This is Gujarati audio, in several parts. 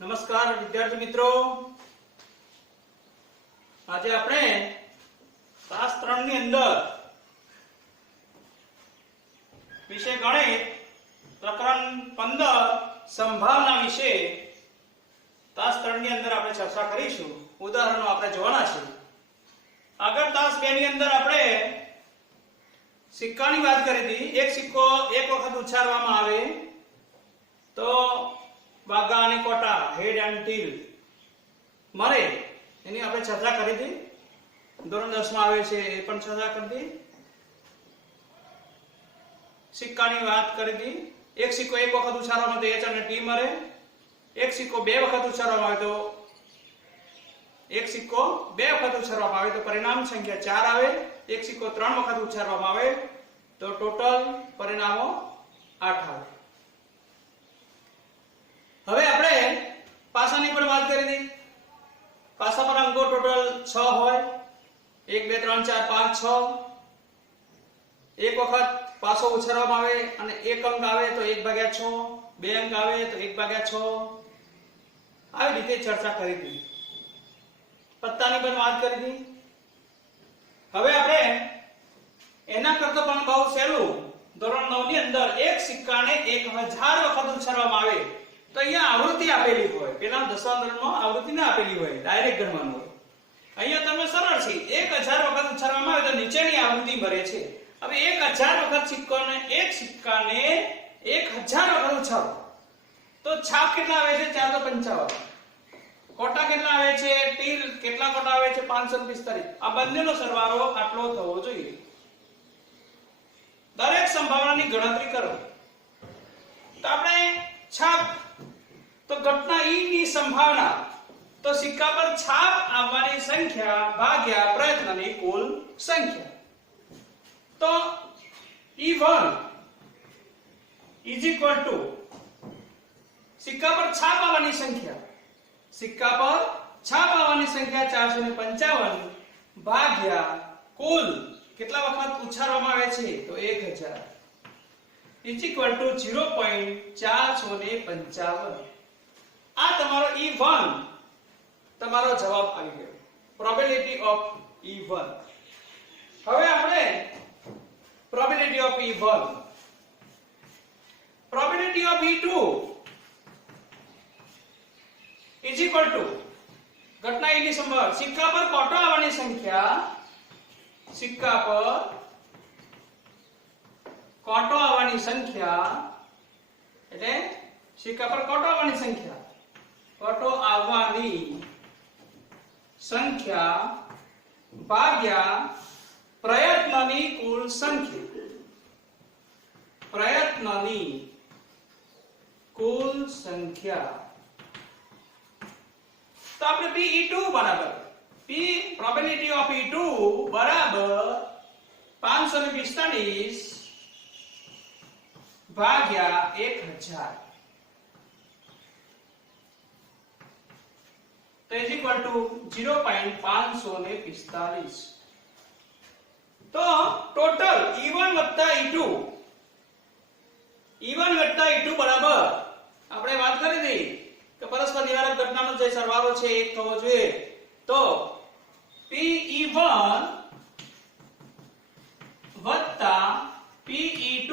નમસ્કાર વિદ્યાર્થી મિત્રો, આજે આપણે ક્લાસ 3 ની અંદર વિષય ગણિત પ્રકરણ 15 સંભાવના વિશે ક્લાસ 3 ની અંદર આપણે ચર્ચા કરીશું. ઉદાહરણો આપણે જોવાના છે. આગળ ક્લાસ 2 ની અંદર આપણે સિક્કાની વાત કરી હતી. એક સિક્કો એક વખત ઉચ્ચારવામાં આવે તો વાગા અને કોટા, હેડ એન્ડ ટીલ મળે, એની આપણે ચર્ચા કરી હતી. ધોરણ 10 માં આવે છે એ પણ ચર્ચા કરી હતી. સિક્કાની વાત કરી હતી. એક સિક્કો એક વખત ઉચ્ચારવામાં તો એચ અને ટી મળે. એક સિક્કો બે વખત ઉચ્ચારવામાં આવે તો પરિણામ સંખ્યા 4 આવે. એક સિક્કો 3 વખત ઉચ્ચારવામાં આવે તો ટોટલ પરિણામો 8 આવે. હવે આપણે પાસાની પણ વાત કરી હતી. પાસા પર અંકો ટોટલ 6 હોય. 1 2 3 4 5 6. એક વખત પાસો ઉચ્ચારવામાં આવે અને એક અંક આવે તો 1/6, બે અંક આવે તો 1/6. આવી રીતે ચર્ચા કરી હતી. પત્તાની પણ વાત કરી હતી. હવે આપણે એના કરતા પણ બહુ સહેલું ધોરણ 9 ની અંદર એક સિક્કાને 1000 વખત ઉચ્ચારવામાં આવે તો અહીંયા આવૃત્તિ આપેલી હોય. પેલા 10મા ધોરણમાં આવૃત્તિ ના આપેલી હોય, ડાયરેક્ટ ગણવાનું હોય. અહીંયા તમે સરળ છે, 1000 વખત ઉચ્ચારવામાં આવે તો નીચેની આવૃત્તિ મળે છે. હવે 1000 વખત એક સિક્કાને 1000 વખત ઉચ્ચારો તો છાપ કેટલા આવે છે? 455. કોટા કેટલા આવે છે? ટીલ કેટલા કોટા આવે છે? 545. આ બંનેનો સરવાળો આટલો થવો જોઈએ. દરેક સંભાવનાની ગણતરી કરો. તો આપણે છાપ તો ઘટના ઈ ની સંભાવના તો સિક્કા પર છાપ આવવાની સંખ્યા ભાગ્યા પ્રયત્નની કુલ સંખ્યા. તો E1 is equal to સિક્કા પર છાપ આવવાની સંખ્યા 455 ભાગ્યા કુલ કેટલા વખત ઉચ્ચારવામાં આવે છે તો 1000 is equal to 0.455. આ તમારો E1 તમારો જવાબ આવી ગયો. Probability of E1. હવે આપણે probability of E1, probability of E2 is equal to ઘટના E ની સંભાવના સિક્કા પર કોટો આવવાની સંખ્યા એટલે સિક્કા પર કોટો આવવાની સંખ્યા ભાગ્યા પ્રયત્નની કુલ સંખ્યા. તો આપણે PE2 બરાબર પ્રોબેબિલિટી ઓફ E2 બરાબર 545 ભાગ્યા 1000 તો is equal to 0.545. તો ટોટલ E1 E2 બરાબર આપણે વાત કરી હતી કે પરસ્પર નિવારક ઘટનાનો જે સરવાળો છે 1 થવો જોઈએ. તો PE1 PE2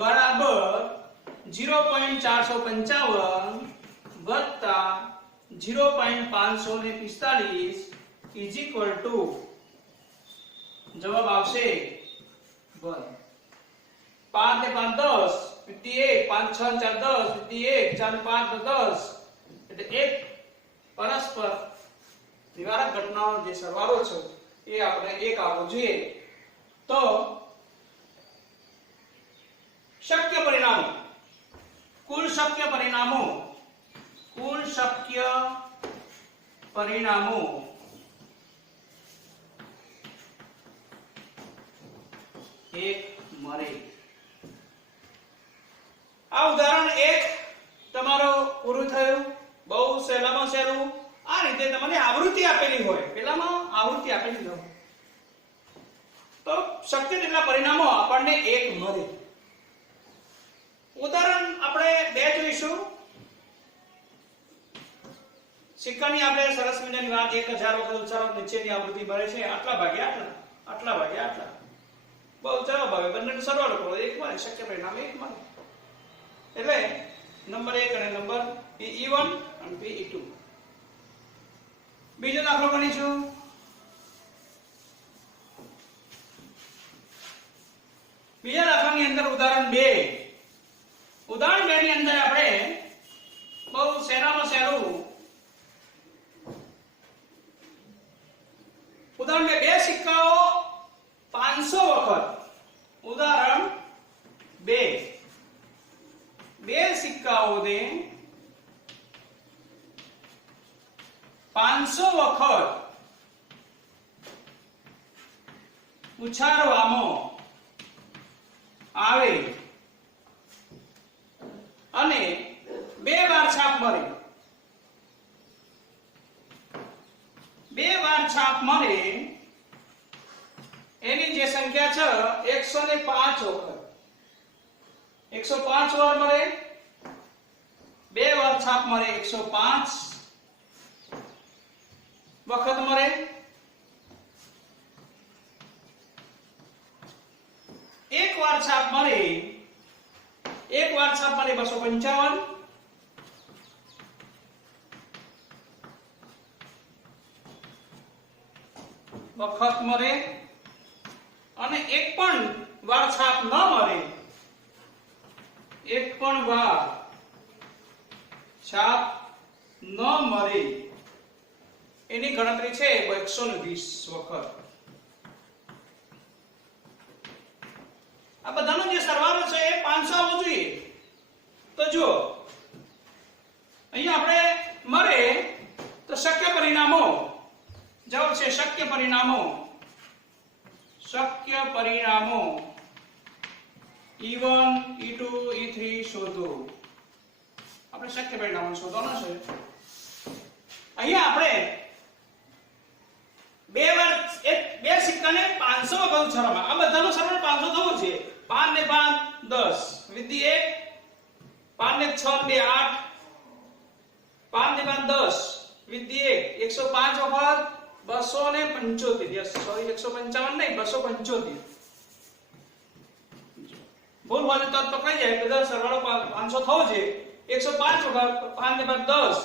બરાબર 0.455 0.545 is equal to જવાબ આવશે 1. 5 ને 5 10, 51, 5 6 4 10, 51, 4 5 10 એટલે એક પરસ્પર નિવારક ઘટનાનો જે સરવાળો છે એ આપણે 1 આવવો જોઈએ. તો શક્ય પરિણામો કુલ શક્ય પરિણામો 1 મળે. આ ઉદાહરણ 1 તમારો પૂરું થયું. બહુ સહેલામાં સહેલું. આ રીતે તમને આવૃત્તિ આપેલી હોય, પેલામાં આવૃત્તિ આપેલી ન હોય તો શક્ય તેટલા પરિણામો આપણને 1 મળે. ઉદાહરણ આપણે 2 જોઈશું. સિક્કાની આપણે સરસ મજાની વાત 1000 વખત ઉચ્ચારો નીચેની આવૃત્તિ મળે છે આટલા ભાગ્યા આટલા ભાગ્યા આટલા બહુ જવાબ આવે બંનેનો સરવાળો કરો એક મળે શક્ય પરિણામ એક મળે એટલે નંબર 1 અને નંબર E1 અને E2 બીજો દાખલો ગણીશું બીજા દાખલાની અંદર ઉદાહરણ 2 ની અંદર આપણે બહુ સહેલામાં સહેલું ઉદાહરણ 2 બે સિક્કાઓ 500 વખત ઉદાહરણ 2 બે સિક્કાઓને 500 વખત ઉછાળવામાં આવે અને 2 વાર છાપ મળે 2 વાર છાપ મળે એની જે સંખ્યા છે 105 વખત 105 વાર મળે 2 વાર છાપ મળે 105 વખત મળે એક વાર છાપ મળે 255 વખત મળે અને એક પણ વાર છાપ ન મળે એક પણ વાર છાપ ન મળે એની ગણતરી છે 120 વખત આ બધાનો જે સરવાળો છે એ 500 આવવો જોઈએ તો જો અહીંયા આપણે મળે તો શક્ય પરિણામો જવાબ છે શક્ય પરિણામો E1 E2 E3 શોધો આપણે શક્ય પરિણામો શોધવાના છે અહીંયા આપણે બે સિક્કાને 500 વખત ઉછાળવામાં આ બધાનો સરવાળો 500 થવો છે 5 ને 5 10 વિધિ 1 5 ને 6 2 8 5 ને 5 10 વિધિ 1 105 વખત 275 સોરી 155 નહીં 275 ભૂલ હોય તો પકડાઈ જાય બધા સરવાળો 500 થવો છે 105 વખત 5 ને 5 10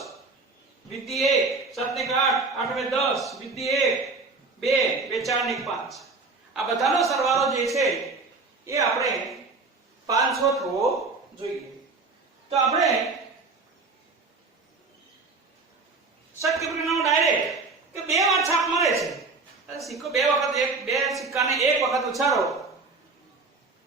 વિધિ 1 7 ને 8 8 ને 10 વિધિ 1 2 2 4 ને 5 આ બધાનો સરવાળો જે છે એ આપણે 500 થવો જોઈએ તો આપણે શક્ય પરિણામ ડાયરેક્ટ કે 2 વાર છાપ મળે છે સિક્કો 2 વખત બે સિક્કાને 1 વખત ઉછાળો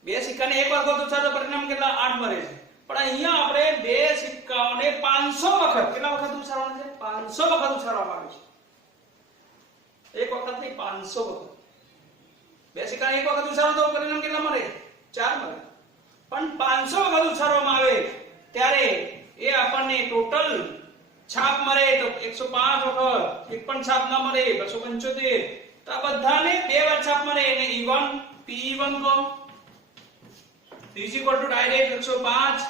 બે સિક્કાને 1 વખત ઉછાળો પરિણામ કેટલા 8 મળે છે પણ અહીંયા આપણે બે સિક્કાઓને 500 વખત કેટલા વખત ઉછાળવાના છે 500 વખત ઉછાળવામાં આવે છે એક વખત નહીં 500 વખત બે સિક્કાને 1 વખત ઉછાળો તો પરિણામ કેટલા મળે 4 મળે પણ 500 વખત ઉછાળવામાં આવે ત્યારે એ આપણને ટોટલ છાપ મળે તો 105 વખત એક પણ છાપ ના મળે 275 તો આ બધાને 2 વાર છાપ મળે એને E1 PE1 કહો is equal to direct 105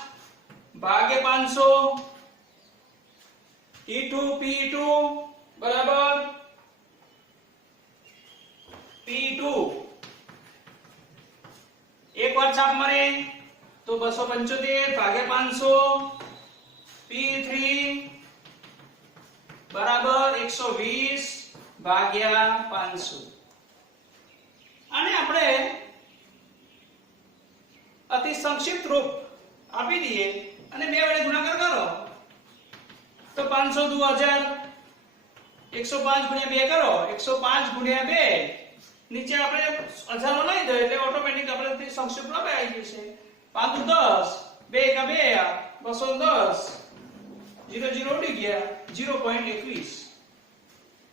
ભાગે 500 E2 PE2 બરાબર PE2 એક વાર છાપ મળે તો 275 ભાગે 500 PE3 બરાબર 120 ભાગ્યા 500 આને આપણે અતિ સંક્ષિપ્ત રૂપ આપી દઈએ અને 2 વડે ગુણાકાર કરો તો 500 દુ 1000 105 ગુણ્યા 2 કરો 105 ગુણ્યા 2 નીચે આપણે 1000 લઈ દો એટલે ઓટોમેટિક આપણે અતિ સંક્ષિપ્ત રૂપ આવી જશે 5 દુ 10 2 કા 2 210 0 0 ઉડી ગયા 0.21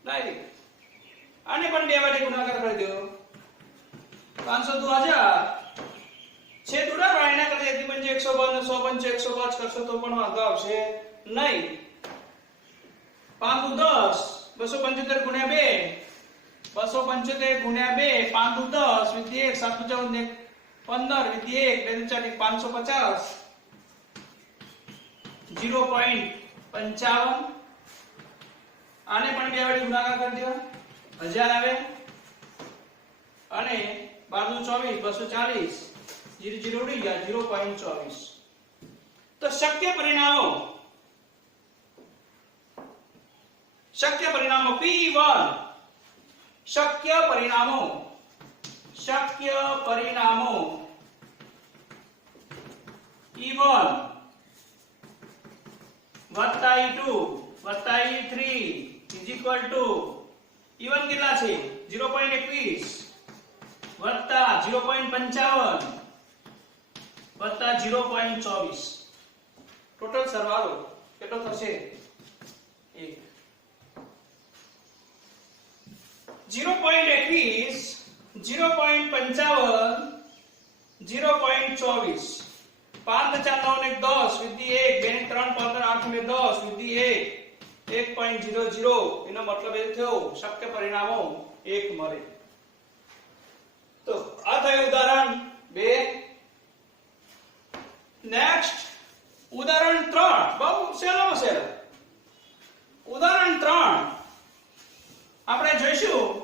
ડાયરેક્ટ આને પણ 2 વડે ગુણાકાર કરી દો 500 દુ 1000 छेद उड़ाड़ो एना करते यदि पंजे 152 105 105 करशो तो पण वांधो आवशे नहीं 5 दू 10 275 गुण્યા 2 275 गुण્યા 2 5 દુ 10 વિધિ 1 7 દુ 14 15 વિધિ 1 2 4 550 0.55 આને પણ 2 વડે ગુણાકાર કરી દો 1000 આવે અને 12 24 240 0 0 ઉડી ગયા 0.24 તો શક્ય પરિણામો P1 શક્ય પરિણામો E1 વત્તા E2 વત્તા E3 is equal to E1 કેટલા છે 0.21 વત્તા 0.55 વત્તા 0.24 ટોટલ સરવાળો કેટલો થશે 1 0.21 0.55 0.24 5 4 9 1 10 વિધિ 1 2 3 15 8 10 વિધિ 1 1.00 એનો મતલબ એ થયો શક્ય પરિણામો 1 મળે તો આ થયું ઉદાહરણ 2 નેક્સ્ટ ઉદાહરણ 3 બહુ સહેલો ઉદાહરણ 3 આપણે જોઈશું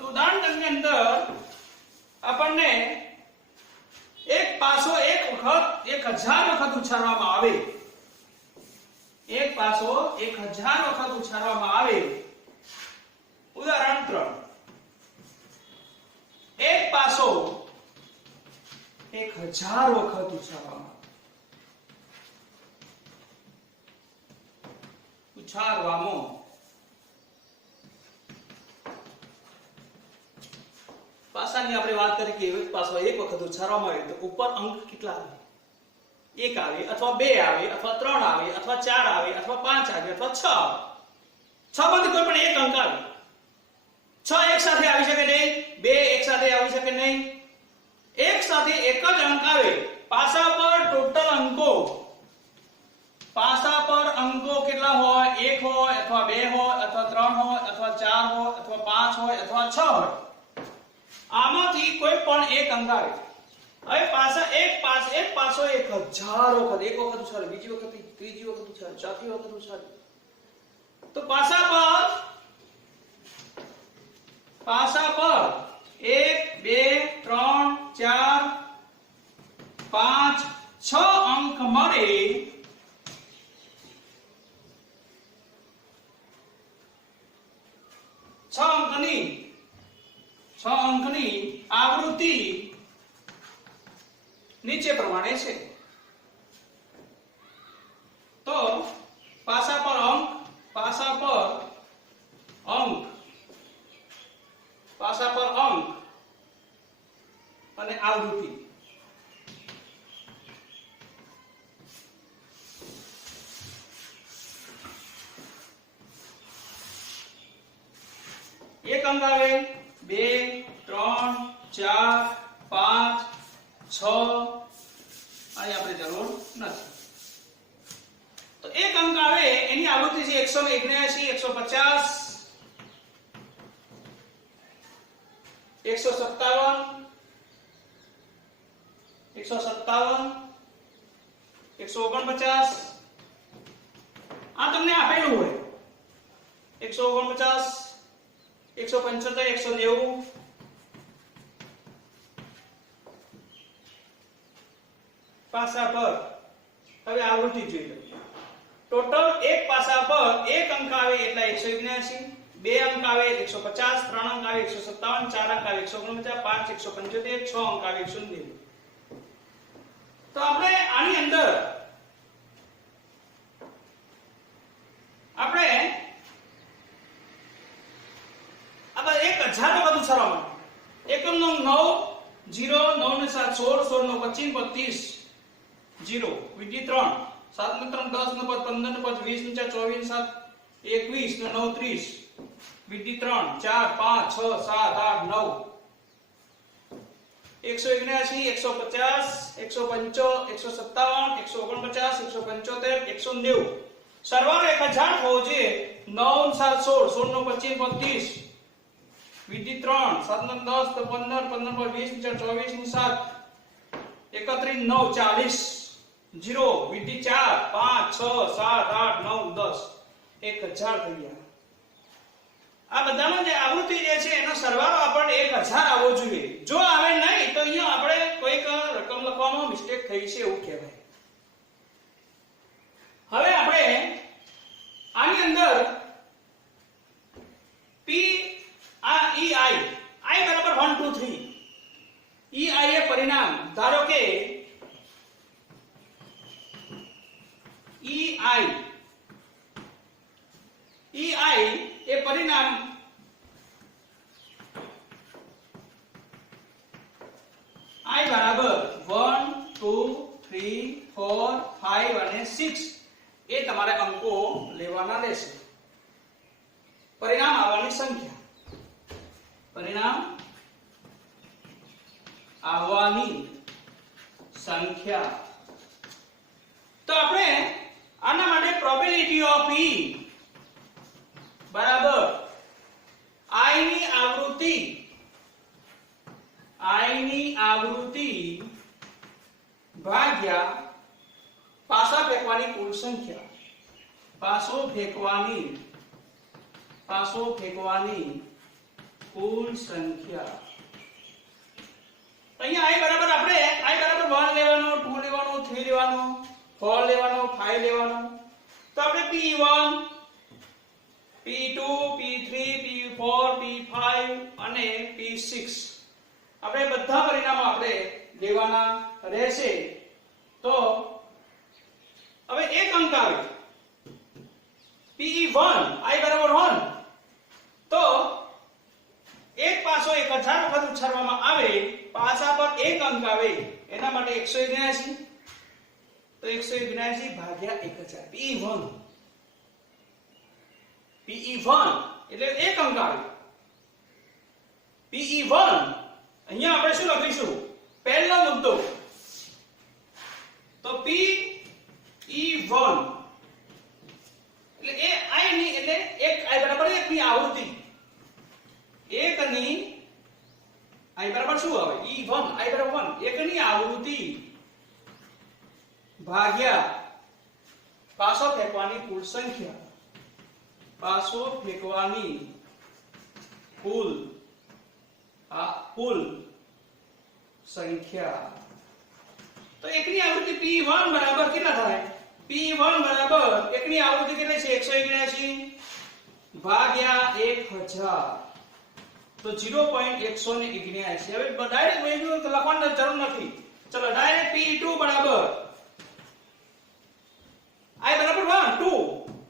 તો ઉદાહરણ 3 ની અંદર આપણને એક પાસો એક વખત 1000 વખત ઉછાળવામાં આવે એક પાસો 1000 વખત ઉછાળવામાં આવે ઉદાહરણ 3 એક પાસો 1000 વખત ઉછાળવામાં પાસાની આપણે વાત કરી કે એક પાસો એક વખત ઉછાળવામાં આવે તો ઉપર અંક કેટલા આવે 1 આવે અથવા 2 આવે અથવા 3 આવે અથવા 4 આવે અથવા 5 આવે અથવા 6 માંથી કોઈ પણ એક અંક આવે 6 એક સાથે આવી શકે નહીં 2 એક સાથે આવી શકે નહીં એક સાથે એક જ અંક આવે પાસા પર ટોટલ અંકો કેટલા હોય 1 હોય અથવા 2 હોય અથવા 3 હોય અથવા 4 હોય અથવા 5 હોય અથવા 6 હોય આમાંથી કોઈ પણ એક અંક આવે હવે પાસા એક પાસો 1000 વખત એક વખત ઉછાળે બીજી વખત ત્રીજી વખત ઉછાળે ચોથી વખત ઉછાળે તો પાસા પર 1 2 3 4 5 6 અંક મળે છ અંકની આવૃત્તિ નીચે પ્રમાણે છે તો પાસા પર અંક અને આવૃત્તિ એક અંક આવે 2 3 4 5 6 આની આપણે જરૂર નથી તો એક અંક આવે એની આવૃત્તિ છે 179 150 157 149 આ તમને આપેલું હોય 149 175 190 પાસા પર હવે આવૃત્તિ જોઈ લો ટોટલ એક પાસા પર એક અંક આવે એટલે 179 બે અંક આવે 150 ત્રણ અંક આવે 157 ચાર અંક આવે 149 પાંચ 175 છ અંક આવે 190 તો આપણે આની અંદર આપણે આ 1000 વખત ઉછાળવામાં એકમ નો 9 0 9 ને 7 16 16 નો 25 35 0 વિધિ 3 7 ને 3 10 ને 5 15 ને 5 20 ને 4 24 7 21 ને 9 30 વિધિ 3 4 5 6 7 8 9 179 150 155 157 149 175 190 સરવાળો 1000 થવો જોઈએ 9 7 16 16 નો 25 35 વિધિ 3 7 ને 10 તો 15 15 પર 20 ને 4 24 ને 7 31 9 40 0 વિધિ 4 5 6 7 8 9 10 1000 થઈ ગયા આ બધાનો જે આવૃત્તિ જે છે એનો સરવાળો આપણને 1000 આવવો જોઈએ. જો આવે નહીં તો અહીંયા આપણે કોઈક રકમ લખવામાં મિસ્ટેક થઈ છે એવું કહેવાય. હવે આપણે આની અંદર p આ ei i બરાબર 1 2 3 ei એ પરિણામ ધારો કે ei એ પરિણામ i બરાબર 1 2 3 4 5 અને 6 એ તમારે અંકો લેવાના રહેશે. પરિણામ આવવાની સંખ્યા, પરિણામ આવવાની સંખ્યા. તો આપણે આના માટે પ્રોબેબિલિટી ઓફ e બરાબર i ની આવૃત્તિ ભાગ્યા પાસા ફેંકવાની કુલ સંખ્યા. પાસો ફેંકવાની કુલ સંખ્યા. અહીંયા i બરાબર આપણે i બરાબર 1 લેવાનો, 2 લેવાનો, 3 લેવાનો, 4 લેવાનો, 5 લેવાનો. તો આપણે p1 p2 p3 p4 p5 અને p6 આપણે બધા પરિણામો આપણે લેવાના રહેશે. તો હવે એક અંક આવે pe1 i બરાબર 1, તો એક પાસો 1000 વખત ઉછાળવામાં આવે, પાસા પર એક અંક આવે, એના માટે 179. તો 179 ભાગ્યા 1000 pe1 એટલે એક અંક આવે pe1. અહીંયા આપણે શું લખીશું? પહેલો મુદ્દો તો pe1 એટલે એ i ની એટલે એક i બરાબર 1 ની આવૃત્તિ, એકની i બરાબર શું આવે e1 i બરાબર 1 એકની આવૃત્તિ ભાગ્યા પાસો ફેંકવાની કુલ સંખ્યા. પાસો ફેંકવાની કુલ સંખ્યા. તો એકની આવૃત્તિ p1 બરાબર કેટલા થાય? p1 બરાબર એકની આવૃત્તિ કેટલી છે? 179 ભાગ્યા 1000 તો 0.179. હવે ડાયરેક્ટ વેલ્યુ લખવાની જરૂર નથી. ચલો ડાયરેક્ટ p2 બરાબર i બરાબર 1 2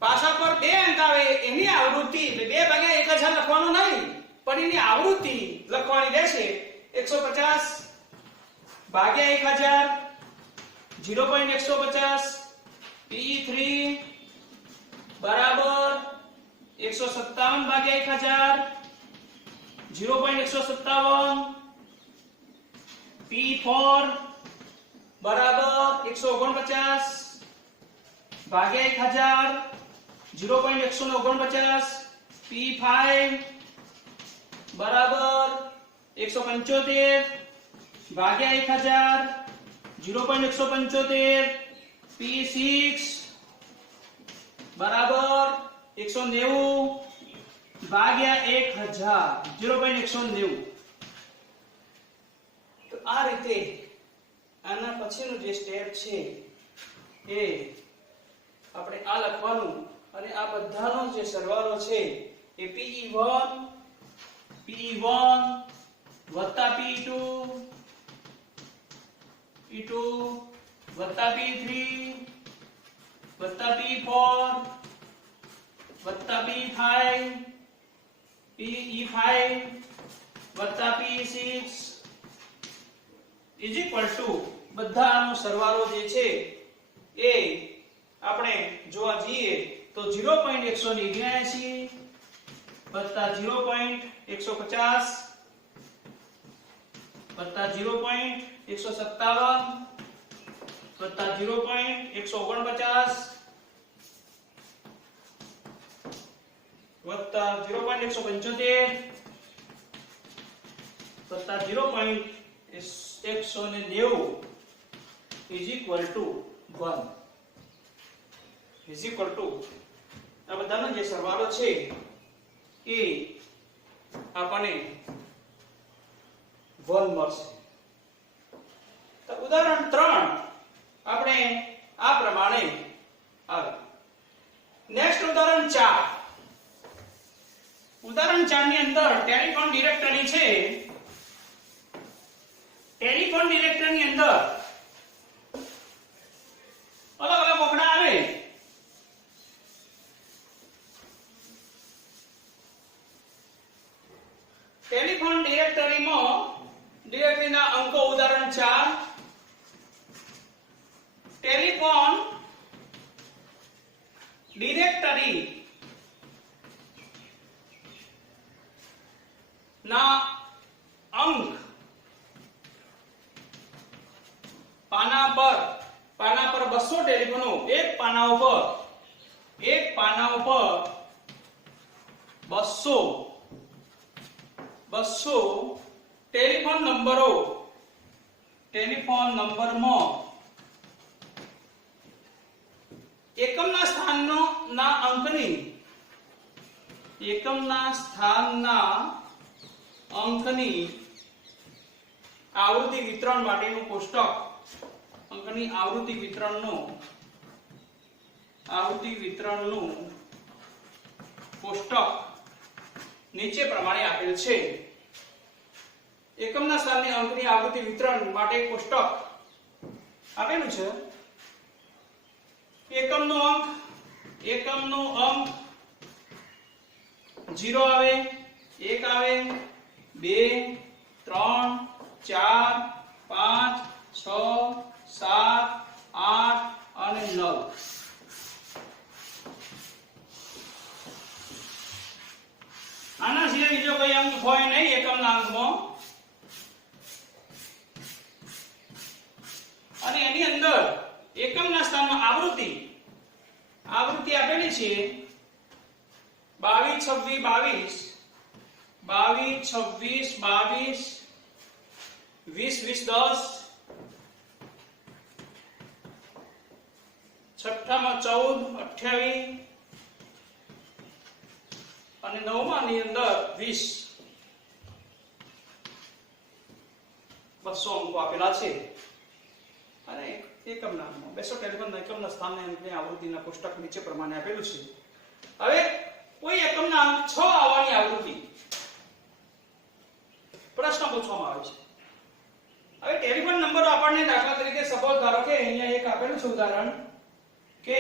પાસા પર બે અંક આવે એની આવૃત્તિ એટલે 2 ભાગ્યા 1000 લખવાનું નહીં, પણ એની આવૃત્તિ લખવાની રહેશે. 150 ભાગ્યા 1000 0.150 p3 બરાબર 157 ભાગ્યા 1000 0.157 p4 બરાબર 149 ભાગ્યા 1000 0.149 p5 બરાબર 175 ભાગ્યા 1000 0.175 p6 બરાબર 190 ભાગ્યા 1000 0.190. તો આ રીતે આના પછીનું જે સ્ટેપ છે એ આપણે આ લખવાનું અને આ બધાનો જે સરવાળો છે એ pe1 વત્તા p2 વત્તા p3 વત્તા p4 વત્તા p5 pe5 વત્તા p6 ઇઝ ઇક્વલ ટુ બધાનો સરવાળો જે છે એ આપણે જોવા જઈએ તો 0.179 વત્તા 0.150 વત્તા 0.157 વત્તા 0.149 વત્તા 0.175 વત્તા 0.190 is equal to 1 is equal to આ બધાનો જે સરવાળો છે એ આપણને 1 મળશે. તો ઉદાહરણ 3 આપણે આ પ્રમાણે આવે. નેક્સ્ટ ઉદાહરણ 4. ઉદાહરણ 4 ની અંદર ટેલિફોન ડિરેક્ટરી છે. ટેલિફોન ડિરેક્ટરીની અંદર અલગ અલગ આંકડા આવે. ટેલિફોન ડિરેક્ટરીના અંકો ઉદાહરણ 4. ટેલિફોન ડિરેક્ટરી ના અંક પાના પર 200 ટેલિફોનો એક પાના ઉપર 200 ટેલિફોન નંબરમાં એકમના સ્થાનના અંકની આવૃત્તિ વિતરણ માટેનું કોષ્ટક. અંકની આવૃત્તિ વિતરણનું કોષ્ટક નીચે પ્રમાણે આપેલ છે. એકમના સ્થાનની અંકની આવૃત્તિ વિતરણ માટે કોષ્ટક આપેલું છે. એકમનો અંક 0 આવે, 1 આવે, 2, 3, 4, 5, 6, 7, 8 અને 9. આના સિવાય બીજો કોઈ અંક હોય નહીં એકમના અંકમાં. અને એની અંદર એકમના સ્થાનમાં આવૃત્તિ આપેલી છે 22 26 22 20 10. છઠ્ઠામાં 14 28 અને નવમાની અંદર 20. 200 અંકો આપેલા છે. અને એકમના 200 ટેલિફોનના એકમના સ્થાનને અંકની આવૃત્તિના કોષ્ટક નીચે પ્રમાણે આપેલું છે. હવે કોઈ એકમના અંક 6 આવવાની આવૃત્તિ પ્રશ્ન પૂછવામાં આવે છે. હવે ટેલિફોન નંબર આપણને દાખલા તરીકે સપોઝ ધારો કે અહીંયા એક આપેલું છે ઉદાહરણ કે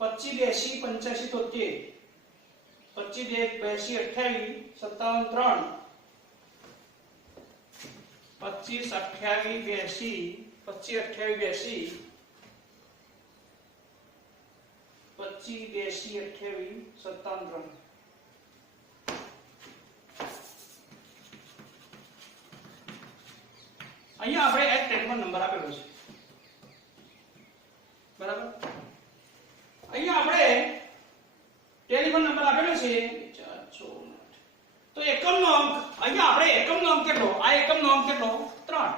25 82 85 73 25 82 57 3 અહીંયા આપણે એક ટેલિફોન નંબર આપેલો છે. બરાબર. અહીંયા આપણે ટેલિફોન નંબર આપેલો છે 4 તો એકમનો અંક અહીંયા આપણે એકમનો અંક કેટલો? આ એકમનો અંક કેટલો? 3.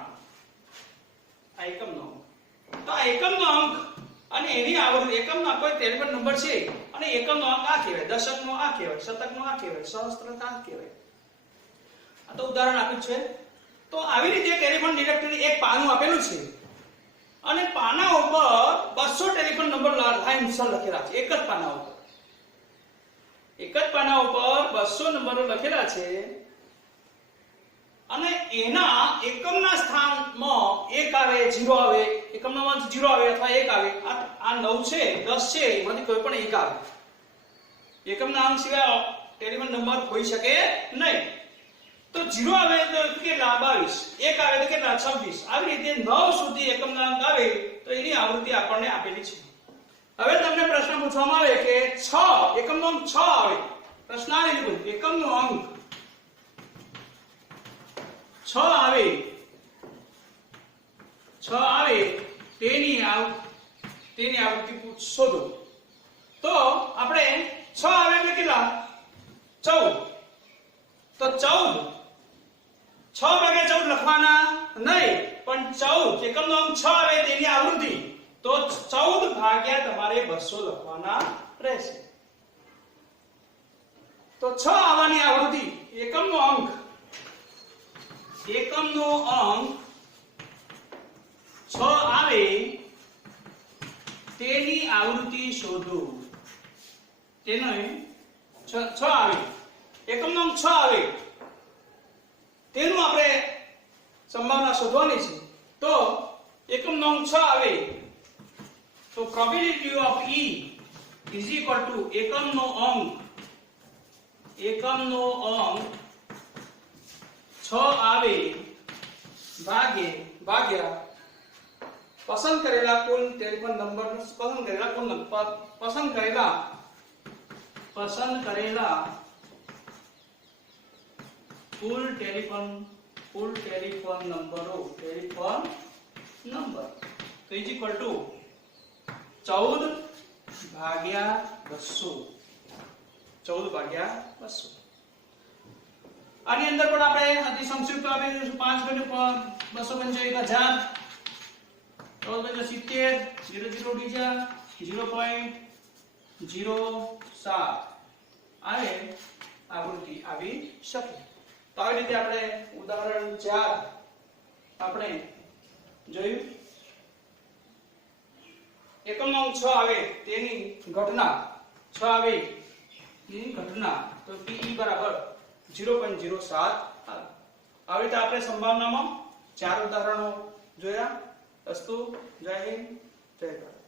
આ એકમનો અંક. તો આ એકમનો અંક અને એની આવૃત્તિ એકમનો કોઈ ટેલિફોન નંબર છે અને એકમનો અંક આ કહેવાય, દશકનો આ કહેવાય, શતકનો આ કહેવાય, સહસ્ત્રનો આ કહેવાય. આ તો ઉદાહરણ આપ્યું છે. તો આવી રીતે ટેલિફોન ડિરેક્ટરી એક પાનું આપેલું છે અને પાના ઉપર 200 ટેલિફોન નંબર લાઈનસર લખેલા છે. એક જ પાના ઉપર 200 નંબરો લખેલા છે અને એના એકમના સ્થાનમાં 1 આવે, 0 આવે, એકમમાં 0 આવે અથવા 1 આવે. આ 9 છે, 10 છે, એમાંથી કોઈ પણ 1 આવે. એકમના અંક સિવાય ટેલિફોન નંબર હોઈ શકે નહીં. તો 0 આવે તો કેટલા? 22. 1 આવે તો કેટલા? 26. આવી રીતે 9 સુધી એકમના અંક આવે તો એની આવૃત્તિ આપણને આપેલી છે. હવે તમને પ્રશ્ન પૂછવામાં આવે કે 6 એકમનો અંક 6 આવે. પ્રશ્ન આવે લીધું એકમનો અંક 6 આવે તેની આવૃત્તિ શોધો. તો આપણે 6 આવે એટલે કેટલા? 14. તો 14 6 ભાગ્યા 14 લખવાના નહીં, પણ 14 એકમનો અંક 6 આવે તેની આવૃત્તિ, તો 14 ભાગ્યા તમારે 200 લખવાના રહેશે. તો 6 આવવાની આવૃત્તિ એકમનો અંક એકમનો અંક 6 આવે તેની આવૃત્તિ શોધો. તેનો 6 આવે એકમનો અંક 6 આવે તેનું આપણે સંભાવના શોધવાની છે. તો એકમનો અંક 6 આવે તો probability of E is equal to એકમનો અંક 6 આવે ભાગ્યા પસંદ કરેલા કુલ ટેલિફોન નંબર પસંદ કરેલા કુલ ટેલિફોન નંબર તો ઇઝ ઇક્વલ ટુ 14 ભાગ્યા 200. આની અંદર પણ આપણે અતિ સંક્ષિપ્ત આપેલું છે 5 250 1000 70 00 બીજા 0.07 આવે આવૃત્તિ આવી શકે. તો આવી રીતે આપણે ઉદાહરણ 4 આપણે જોયું. એકમનો અંક 6 આવે તેની ઘટના 6 આવે તેની ઘટના તો PE બરાબર 0.07. આવી રીતે આપણે સંભાવનામાં 4 ઉદાહરણો જોયા. અસ્તુ. જય હિન્દ, જય ભારત.